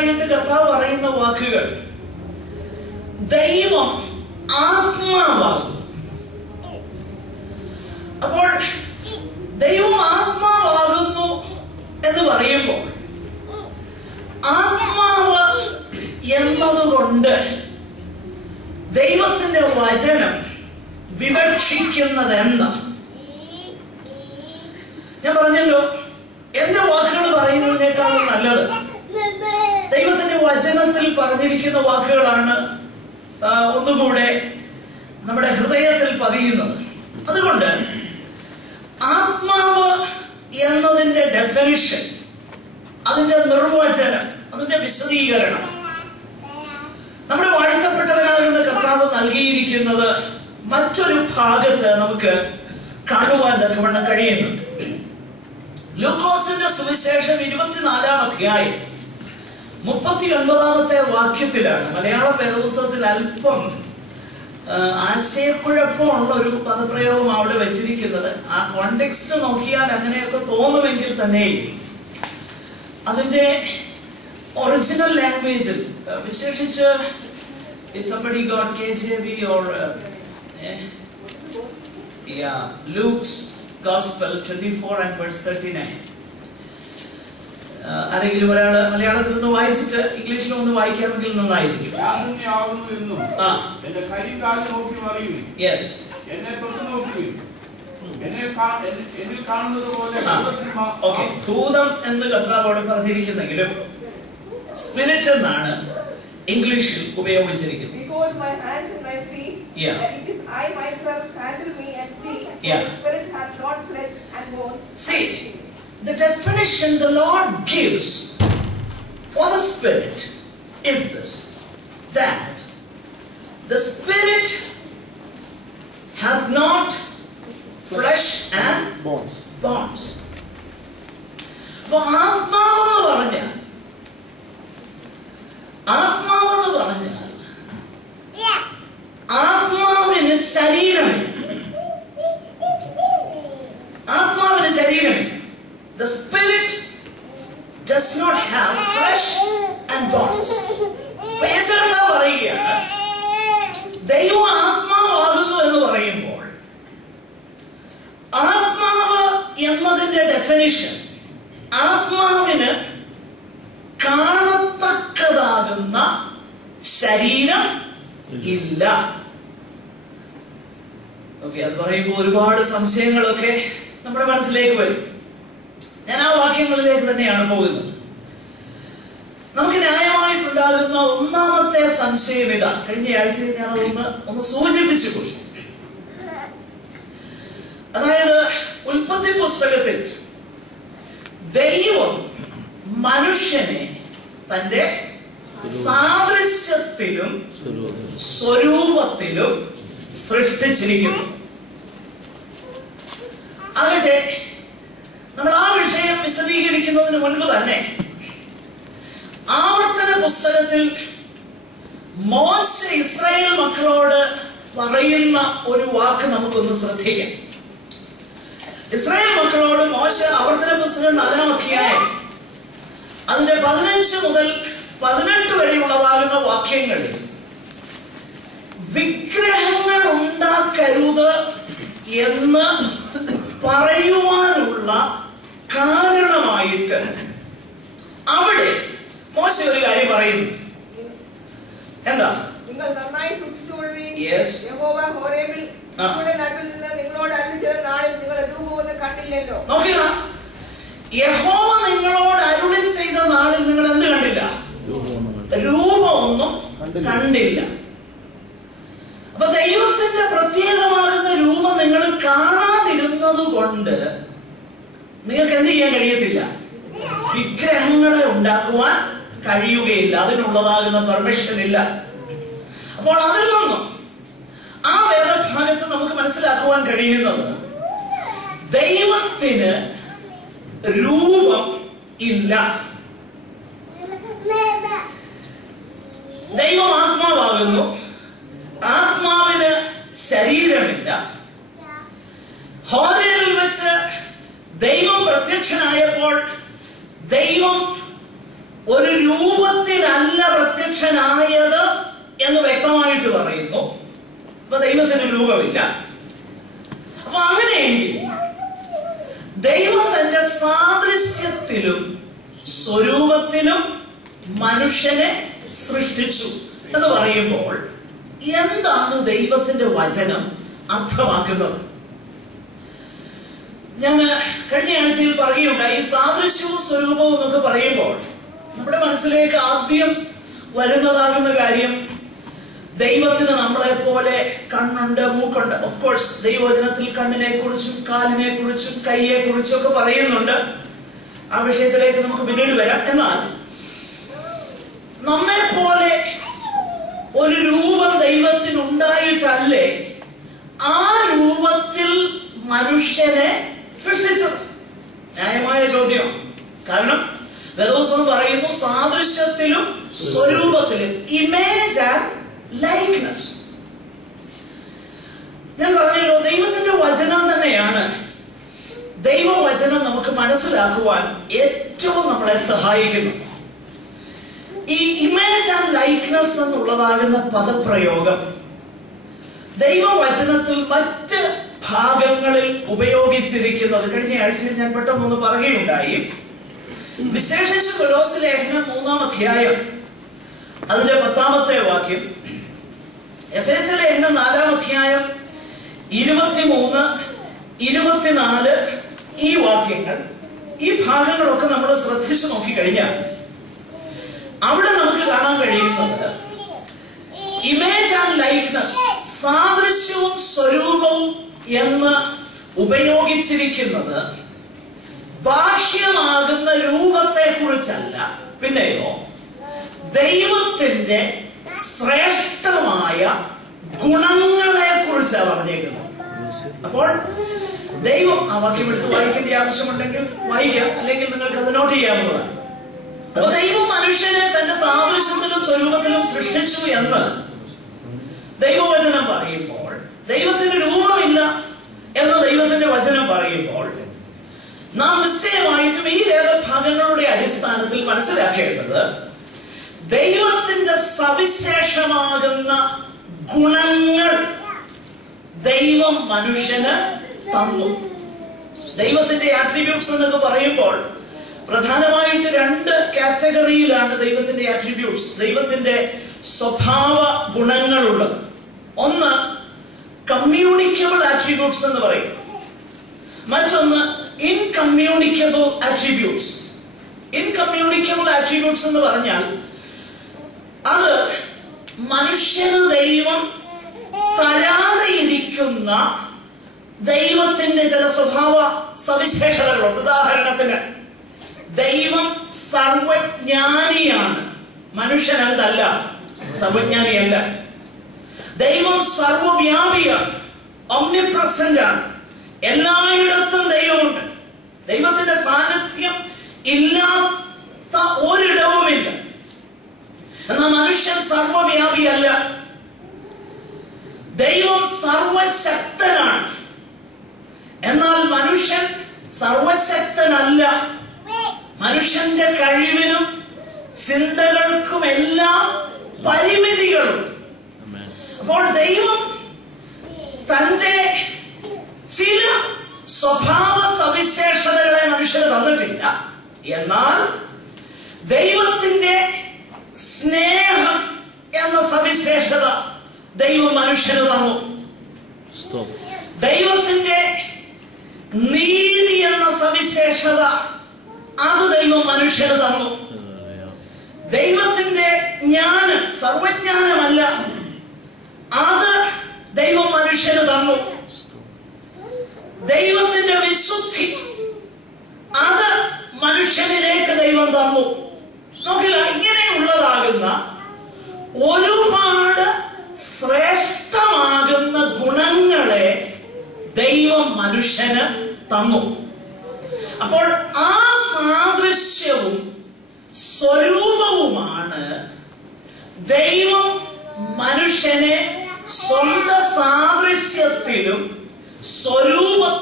അടുത്തതായിട്ട് കർത്താവ് പറയുന്ന വാക്കുകൾ, ദൈവം ആത്മാവാകും. അപ്പോൾ ദൈവം ആത്മാവാകുന്നു എന്ന് പറയുമ്പോൾ ആത്മാവ് എന്നതുകൊണ്ട് ദൈവത്തിന്റെ വചനം വിവക്ഷിക്കുന്നത് എന്താ? ഞാൻ പറഞ്ഞല്ലോ, എന്റെ വാക്കുകൾ പറയുന്നതിനേക്കാളും നല്ലത് ദൈവത്തിന്റെ വചനത്തിൽ പറഞ്ഞിരിക്കുന്ന വാക്കുകളാണ് ഒന്നുകൂടെ നമ്മുടെ ഹൃദയത്തിൽ പതിയുന്നത്. അതുകൊണ്ട് ആത്മാവ് എന്നതിന്റെ ഡെഫിനിഷൻ, അതിന്റെ നിർവചനം, അതിന്റെ വിശദീകരണം നമ്മുടെ വാഴ്ത്തപ്പെട്ടവനാകുന്ന കർത്താവ് നൽകിയിരിക്കുന്നത് മറ്റൊരു ഭാഗത്ത് നമുക്ക് കാണുവാൻ തക്കവണ്ണം കഴിയുന്നുണ്ട്. ലൂക്കോസിന്റെ സുവിശേഷം 24-ാം അധ്യായം 39-ാമത്തെ വാക്യത്തിലാണ്. മലയാളം വേദപുസ്തകത്തിൽ അല്പം ആശയക്കുഴപ്പമുള്ള ഒരു പദപ്രയോഗം അവിടെ വെച്ചിരിക്കുന്നത്. ആ കോണ്ടെക്സ്റ്റ് നോക്കിയാൽ അങ്ങനെയൊക്കെ തോന്നുമെങ്കിൽ തന്നെയും അതിന്റെ ഒറിജിനൽ ലാംഗ്വേജിൽ, വിശേഷിച്ച് somebody got KJV or Luke's Gospel 24 and verse 39. ആരെങ്കിലും ഒരാൾ മലയാളത്തിൽ നിന്ന് വായിച്ചിട്ട് ഇംഗ്ലീഷിൽ ഒന്ന് വായിക്കാമെങ്കിൽ നന്നായിരിക്കും. ഭൂതം എന്ന് കർത്താവോട് പറഞ്ഞിരിക്കുന്നെങ്കിലും സ്പിരിറ്റ് എന്നാണ് ഇംഗ്ലീഷിൽ ഉപയോഗിച്ചിരിക്കുന്നത്. See, the definition the Lord gives for the Spirit is this, that the Spirit hath not flesh and bones. ആത്മാവെന്ന് പറഞ്ഞാൽ ആത്മാവിന് ശരീരമില്ല. The Spirit does not have flesh and bones. പറയുകയാണ്, ദൈവം ആത്മാവാകുന്നു എന്ന് പറയുമ്പോൾ ആത്മാവ് എന്നതിന്റെ ഡെഫിനിഷൻ, ആത്മാവിന് കാണത്തക്കതാകുന്ന ശരീരം ഇല്ല. ഓക്കെ, അത് പറയുമ്പോൾ ഒരുപാട് സംശയങ്ങളൊക്കെ നമ്മുടെ മനസ്സിലേക്ക് വരും. ഞാൻ ആ വാക്യങ്ങളിലേക്ക് തന്നെയാണ് പോകുന്നത്. നമുക്ക് ന്യായമായിട്ടുണ്ടാകുന്ന ഒന്നാമത്തെ സംശയം ഇതാ. കഴിഞ്ഞ ആഴ്ചയിൽ ഞാൻ ഒന്ന് സൂചിപ്പിച്ചു പോയി. അതായത് ഉൽപ്പത്തി പുസ്തകത്തിൽ ദൈവം മനുഷ്യനെ തന്റെ സാദൃശ്യത്തിലും സ്വരൂപത്തിലും സൃഷ്ടിച്ചിരിക്കുന്നു. ആകട്ടെ, നമ്മൾ ആ വിഷയം വിശദീകരിക്കുന്നതിന് മുൻപ് തന്നെ ആവർത്തന പുസ്തകത്തിൽ മോശ ഇസ്രായേൽ മക്കളോട് പറയുന്ന ഒരു വാക്ക് നമുക്കൊന്ന് ശ്രദ്ധിക്കാം. ഇസ്രായേൽ മക്കളോട് മോശ ആവർത്തന പുസ്തകം 4-ാം അധ്യായം അതിന്റെ 15 മുതൽ 18 വരെയുള്ളതാകുന്ന വാക്യങ്ങളിൽ വിഗ്രഹങ്ങൾ ഉണ്ടാക്കരുത് എന്ന് പറയുവാനുള്ള കാരണമായിട്ട് അവിടെ മോശ ഒരു കാര്യം പറയുന്നു. എന്താ? നിങ്ങൾ നന്നായി സൂക്ഷിച്ചുകൊള്ളുവീൻ. യഹോവ ഹോരേബിൽ നിങ്ങളുടെ നടുവിൽ നിന്ന് നിങ്ങളോട് അരുളിച്ചെയ്ത നാളിൽ നിങ്ങൾ രൂപമൊന്നും കണ്ടില്ലല്ലോ. നോക്കുക, യഹോവ നിങ്ങളോട് അരുളി ചെയ്ത നാളിൽ നിങ്ങൾ എന്ത് കണ്ടില്ല? രൂപമൊന്നും കണ്ടില്ല. അപ്പൊ ദൈവത്തിന്റെ പ്രത്യേകമാകുന്ന രൂപം നിങ്ങൾ കാണാതിരുന്നത് കൊണ്ട് നിങ്ങൾക്ക് എന്ത് ചെയ്യാൻ കഴിയത്തില്ല? വിഗ്രഹങ്ങളെ ഉണ്ടാക്കുവാൻ കഴിയുകയില്ല. അതിനുള്ളതാകുന്ന പെർമിഷൻ ഇല്ല. അപ്പോൾ അതിൽ നിന്നും ആ വേദഭാഗത്ത് നമുക്ക് മനസ്സിലാക്കുവാൻ കഴിയുന്നത് ദൈവത്തിന് രൂപം ഇല്ല. ദൈവം ആത്മാവാകുന്നു. ആത്മാവിന് ശരീരമില്ല. ഹോരേബിൽ വെച്ച് ദൈവം പ്രത്യക്ഷനായപ്പോൾ ദൈവം ഒരു രൂപത്തിലല്ല പ്രത്യക്ഷനായത് എന്ന് വ്യക്തമായിട്ട് പറയുന്നു. അപ്പൊ ദൈവത്തിന് രൂപമില്ല. അപ്പൊ അങ്ങനെയെങ്കിൽ ദൈവം തന്റെ സാദൃശ്യത്തിലും സ്വരൂപത്തിലും മനുഷ്യനെ സൃഷ്ടിച്ചു എന്ന് പറയുമ്പോൾ എന്താണ് ദൈവത്തിന്റെ വചനം അർത്ഥമാക്കുന്നത്? ഞാൻ കഴിഞ്ഞ ആഴ്ചയിൽ പറയുകയുണ്ടായി, ഈ സാദൃശ്യവും സ്വരൂപവും എന്നൊക്കെ പറയുമ്പോൾ നമ്മുടെ മനസ്സിലേക്ക് ആദ്യം വരുന്നതാകുന്ന കാര്യം, ദൈവത്തിന് നമ്മളെ പോലെ കണ്ണുണ്ട്, മൂക്കുണ്ട്. ഓഫ് കോഴ്സ് ദൈവവചനത്തിൽ കണ്ണിനെ കുറിച്ചും കാലിനെ കുറിച്ചും കൈയെ കുറിച്ചും ഒക്കെ പറയുന്നുണ്ട്. ആ വിഷയത്തിലേക്ക് നമുക്ക് പിന്നീട് വരാം. എന്നാൽ നമ്മെ പോലെ ഒരു രൂപം ദൈവത്തിനുണ്ടായിട്ടല്ലേ ആ രൂപത്തിൽ മനുഷ്യനെ സൃഷ്ടിച്ചത്? ന്യായമായ ചോദ്യം. കാരണം വേദപുസ്തകം പറയുന്നു സാദൃശ്യത്തിലും സ്വരൂപത്തിലും, ഇമേജ് ആൻഡ് ലൈക്ക്നെസ്. ഞാൻ പറഞ്ഞല്ലോ, ദൈവത്തിന്റെ വചനം തന്നെയാണ് ദൈവവചനം നമുക്ക് മനസ്സിലാക്കുവാൻ ഏറ്റവും നമ്മളെ സഹായിക്കുന്നു. ഈ ഇമേജ് ആൻഡ് ലൈക്ക്നെസ് എന്നുള്ളതാകുന്ന പദപ്രയോഗം ദൈവവചനത്തിൽ മറ്റ് ഭാഗങ്ങളിൽ ഉപയോഗിച്ചിരിക്കുന്നത് കഴിഞ്ഞ ആഴ്ചയിൽ ഞാൻ പെട്ടെന്നൊന്ന് പറയുകയുണ്ടായി. വിശേഷിച്ച് കൊലോസ്യ ലേഖനം 3-ാം അധ്യായം അതിന്റെ 10-ാമത്തെ വാക്യം, എഫേസ്യ ലേഖനം 4-ാം അധ്യായം 23, 24 ഈ വാക്യങ്ങൾ, ഈ ഭാഗങ്ങളൊക്കെ നമ്മൾ ശ്രദ്ധിച്ചു നോക്കിക്കഴിഞ്ഞാൽ അവിടെ നമുക്ക് കാണാൻ കഴിയുന്നത് ഇമേജ് ആൻഡ് ലൈക്ക്നെസ്, സാദൃശ്യവും സ്വരൂപവും എന്ന് ഉപയോഗിച്ചിരിക്കുന്നത് ബാഹ്യമാകുന്ന രൂപത്തെ കുറിച്ചല്ല, പിന്നെയോ ദൈവത്തിന്റെ ശ്രേഷ്ഠമായ ഗുണങ്ങളെ കുറിച്ചാണ് പറഞ്ഞേക്കുന്നത്. അപ്പോൾ ദൈവം, ആ വാക്യം എടുത്ത് വായിക്കേണ്ട ആവശ്യമുണ്ടെങ്കിൽ വായിക്കാം, അല്ലെങ്കിൽ നിങ്ങൾക്ക് അത് നോട്ട് ചെയ്യാവുന്നതാണ്. അപ്പൊ ദൈവം മനുഷ്യനെ തന്റെ സാദൃശ്യത്തിലും സ്വരൂപത്തിലും സൃഷ്ടിച്ചു എന്ന് ദൈവവചനം പറയുമ്പോൾ, ദൈവത്തിന് രൂപമില്ല എന്ന് ദൈവത്തിന്റെ വചനം പറയുമ്പോൾ, നാം നിശ്ചയമായിട്ടും ഈ വേദഭാഗങ്ങളുടെ അടിസ്ഥാനത്തിൽ മനസ്സിലാക്കേണ്ടത് ദൈവത്തിന്റെ സവിശേഷമാകുന്ന ഗുണങ്ങൾ ദൈവം മനുഷ്യന് തന്നു. ദൈവത്തിന്റെ ആട്രിബ്യൂട്ട്സ് എന്നൊക്കെ പറയുമ്പോൾ പ്രധാനമായിട്ട് 2 കാറ്റഗറിയിലാണ് ദൈവത്തിന്റെ ആട്രിബ്യൂട്ട്സ്, ദൈവത്തിന്റെ സ്വഭാവ ഗുണങ്ങളുള്ളത്. ഒന്ന് കമ്മ്യൂണിക്കബിൾ ആട്രിബ്യൂട്ട്സ് എന്ന് പറയും, മറ്റൊന്ന് ഇൻകമ്മ്യൂണിക്കബിൾ ആട്രിബ്യൂട്ട്സ്. ഇൻകമ്മ്യൂണിക്കബിൾ ആട്രിബ്യൂട്ട്സ് എന്ന് പറഞ്ഞാൽ അത് മനുഷ്യന് ദൈവം തരാതെ ഇരിക്കുന്ന ദൈവത്തിന്റെ ചില സ്വഭാവ സവിശേഷതകളുണ്ട്. ഉദാഹരണത്തിന്, ദൈവം സർവജ്ഞാനിയാണ്, മനുഷ്യൻ അതല്ല, സർവജ്ഞാനിയല്ല. ദൈവം സർവവ്യാപിയാണ്, ഓംനിപ്രസന്റ് ആണ്, എല്ലായിടത്തും ദൈവമുണ്ട്. ദൈവത്തിന്റെ സാന്നിധ്യം ഇല്ലാത്ത ഒരിടവുമില്ല. എന്നാൽ മനുഷ്യൻ സർവവ്യാപിയല്ല. ദൈവം സർവശക്തനാണ്, എന്നാൽ മനുഷ്യൻ സർവശക്തനല്ല. മനുഷ്യന്റെ കഴിവിനും ചിന്തകൾക്കും എല്ലാം പരിമിതികളും. അപ്പോൾ ദൈവം തന്റെ ചില സ്വഭാവ സവിശേഷതകളെ മനുഷ്യന് തന്നിട്ടില്ല. എന്നാൽ ദൈവത്തിന്റെ സ്നേഹം എന്ന സവിശേഷത ദൈവം മനുഷ്യന് തന്നു. ദൈവത്തിന്റെ നീതി എന്ന സവിശേഷത അത് ദൈവം മനുഷ്യന് തന്നു. ദൈവത്തിന്റെ ജ്ഞാനം, സർവജ്ഞാനമല്ല, അത് ദൈവം മനുഷ്യന് തന്നു. ദൈവത്തിന്റെ വിശുദ്ധി അത് മനുഷ്യനിലേക്ക് ദൈവം തന്നു. നോക്കില്ല, ഇങ്ങനെയുള്ളതാകുന്ന ഒരുപാട് ശ്രേഷ്ഠമാകുന്ന ഗുണങ്ങളെ ദൈവം മനുഷ്യന് തന്നു. അപ്പോൾ ആ സാദൃശ്യവും സ്വരൂപവുമാണ് ദൈവം മനുഷ്യനെ സ്വന്തം സാദൃശ്യത്തിലും സ്വരൂപത്തിലും